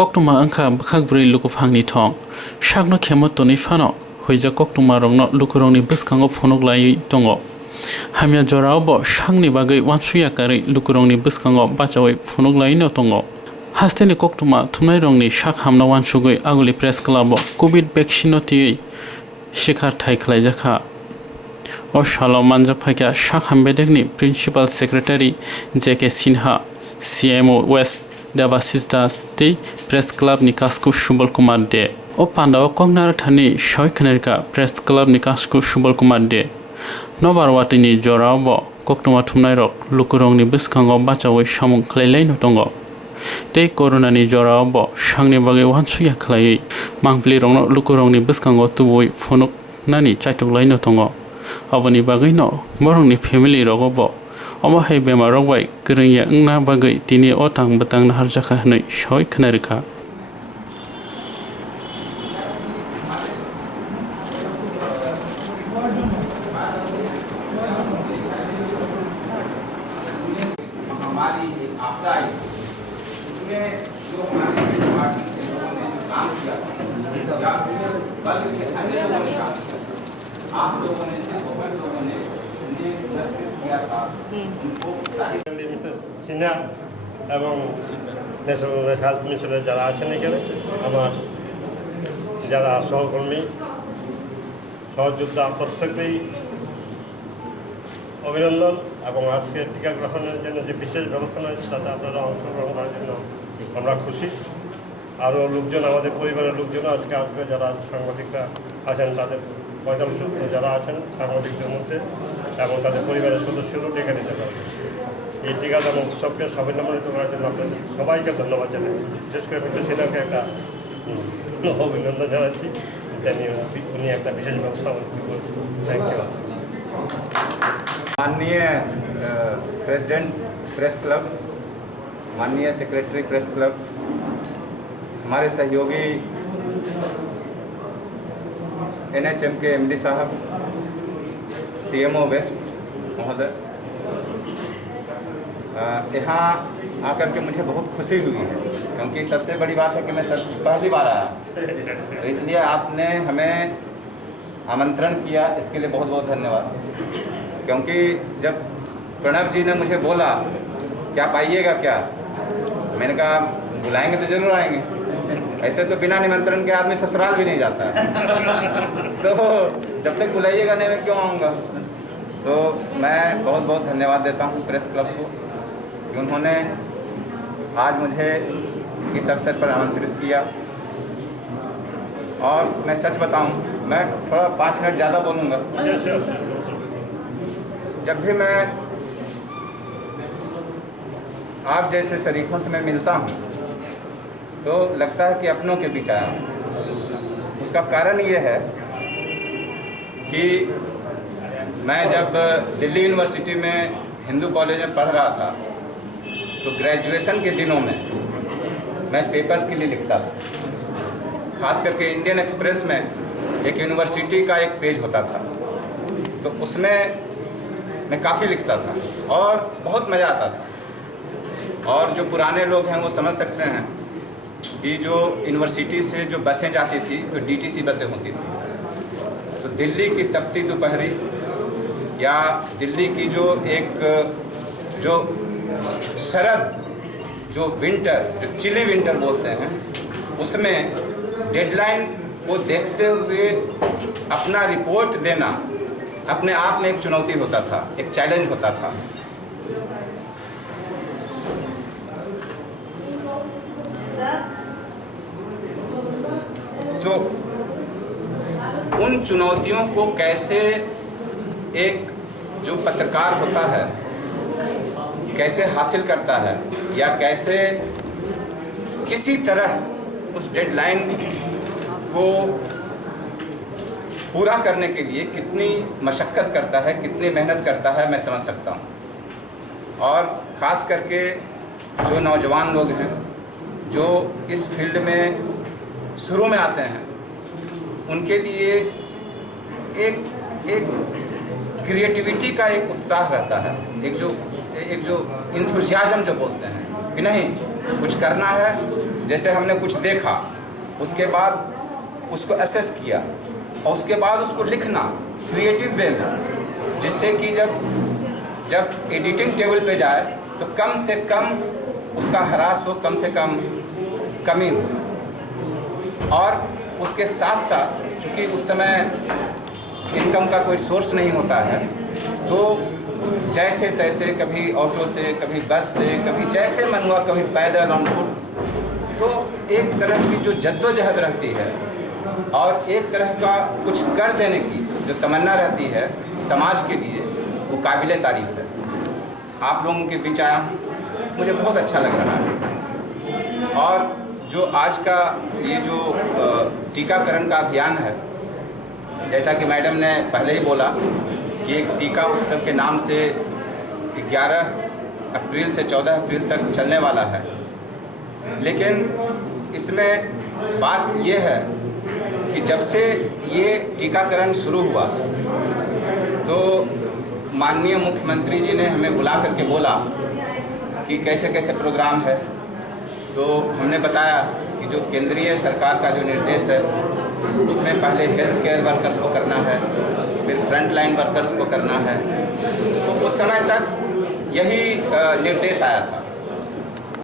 Koktuma angka bkhakbri lukufangni thong shakno khemotoni fano hoija koktuma rongno lukurongni bwskango phonok lai tongo hamya jorao bo shangni bagai wansuya kari lukurongni bwskango bachawai phonok lai no tongo hasteni koktuma thumnai rongni shak hamna wansugoi aguli press club covid vaccine ti शिखार थाई खलाइजाखा और शालो मानजा फाइका शाख हामबेदेकनि principal secretary JK Sinha CMO west Debashish Das दै प्रेस क्लब नि कास्को सुबल कुमार दे ओ पांडाव कंगनार थानि सय खनेरका प्रेस क्लब नि कास्को सुबल कुमार दे नबारवातिनि जराव कोक्टमा थुमनाय रक लुकुरंनि बिस्कांगो बाचावै सामुं खलायलाय नतंगो तै कोरोनानि जराव सांनि बागै वानसुया खलायै मांगप्लि रंनो लुकुरंनि बिस्कांगो तुबुय फनक नानि चाइटुलाय नतंगो अबनि बागै न बरंनि फेमिलि रगबो अबहाय बेमार रगबाय गोरोंया अंना बागै दिनै अतां बतां नारजाखा हनै सय खनारिखा आप लोगों ने से बहुत लोगों ने प्रस्तुत किया था उनको সিনিয়র এবং ন্যাশনাল হেলথ মিশনের যারা আছেন এখানে আমার যারা সহকর্মী সহযোদ্ধা প্রত্যেকেই অভিনন্দন এবং আজকে টিকা গ্রহণের জন্য যে বিশেষ ব্যবস্থা রয়েছে তাতে আপনারা অংশগ্রহণ করার জন্য আমরা খুশি আরও লোকজন আমাদের পরিবারের লোকজন আজকে আসবে যারা সাংবাদিকরা আছেন তাদের 45 যারা আছেন সাংবাদিকদের মধ্যে এবং তাদের পরিবারের সদস্যরাও ডেকে নিতে পারবে এই টিকাদান উৎসবকে সাফল্যমণ্ডিত করার জন্য আপনাদের সবাইকে ধন্যবাদ জানাই বিশেষ করে মিস্টার সিনহাকে একটা অভিনন্দন জানাচ্ছি উনি একটা বিশেষ ব্যবস্থা থ্যাংক ইউ माननीय प्रेसिडेंट प्रेस क्लब माननीय सेक्रेटरी प्रेस क्लब हमारे सहयोगी एनएचएम के एमडी साहब सीएमओ वेस्ट महोदय यहाँ आकर के मुझे बहुत खुशी हुई है क्योंकि सबसे बड़ी बात है कि मैं पहली बार आया तो इसलिए आपने हमें आमंत्रण किया इसके लिए बहुत बहुत धन्यवाद क्योंकि जब प्रणव जी ने मुझे बोला क्या पाइएगा क्या मैंने कहा बुलाएंगे तो जरूर आएंगे ऐसे तो बिना निमंत्रण के आदमी ससुराल भी नहीं जाता है तो जब तक बुलाइएगा नहीं मैं क्यों आऊँगा तो मैं बहुत बहुत धन्यवाद देता हूँ प्रेस क्लब को कि उन्होंने आज मुझे इस अवसर पर आमंत्रित किया और मैं सच बताऊँ मैं थोड़ा 5 मिनट ज़्यादा बोलूँगा जब भी मैं आप जैसे शरीकों से मैं मिलता हूँ तो लगता है कि अपनों के बीच आया हूँ उसका कारण ये है कि मैं जब दिल्ली यूनिवर्सिटी में हिंदू कॉलेज में पढ़ रहा था तो ग्रेजुएशन के दिनों में मैं पेपर्स के लिए लिखता था खास करके इंडियन एक्सप्रेस में एक यूनिवर्सिटी का एक पेज होता था तो उसमें मैं काफ़ी लिखता था और बहुत मज़ा आता था और जो पुराने लोग हैं वो समझ सकते हैं कि जो यूनिवर्सिटी से जो बसें जाती थी तो डीटीसी बसें होती थी तो दिल्ली की तपती दोपहरी या दिल्ली की जो एक जो शरद जो विंटर जो चिली विंटर बोलते हैं उसमें डेडलाइन को देखते हुए अपना रिपोर्ट देना अपने आप में एक चुनौती होता था एक चैलेंज होता था तो उन चुनौतियों को कैसे एक जो पत्रकार होता है कैसे हासिल करता है या कैसे किसी तरह उस डेडलाइन को पूरा करने के लिए कितनी मशक्क़त करता है कितनी मेहनत करता है मैं समझ सकता हूँ और ख़ास करके जो नौजवान लोग हैं जो इस फील्ड में शुरू में आते हैं उनके लिए एक क्रिएटिविटी का एक उत्साह रहता है एक जो इंथुजियाज्म जो बोलते हैं कि नहीं कुछ करना है जैसे हमने कुछ देखा, उसके बाद उसको असेस किया और उसके बाद उसको लिखना क्रिएटिव वे में, जिससे कि जब एडिटिंग टेबल पे जाए तो कम से कम उसका हरास हो, कम से कम कमी हो। और उसके साथ साथ चूँकि उस समय इनकम का कोई सोर्स नहीं होता है, तो जैसे तैसे कभी ऑटो से, कभी बस से, कभी जैसे मन हुआ, कभी पैदल ऑन फुट, तो एक तरह की जो जद्दोजहद रहती है और एक तरह का कुछ कर देने की जो तमन्ना रहती है समाज के लिए, वो काबिले तारीफ़ है। आप लोगों के बीच आया, मुझे बहुत अच्छा लग रहा है। और जो आज का ये जो टीकाकरण का अभियान है, जैसा कि मैडम ने पहले ही बोला कि एक टीका उत्सव के नाम से 11 अप्रैल से 14 अप्रैल तक चलने वाला है, लेकिन इसमें बात ये है कि जब से ये टीकाकरण शुरू हुआ तो माननीय मुख्यमंत्री जी ने हमें बुला करके बोला कि कैसे कैसे प्रोग्राम है। तो हमने बताया कि जो केंद्रीय सरकार का जो निर्देश है उसमें पहले हेल्थ केयर वर्कर्स को करना है, फिर फ्रंट लाइन वर्कर्स को करना है। तो उस समय तक यही निर्देश आया था।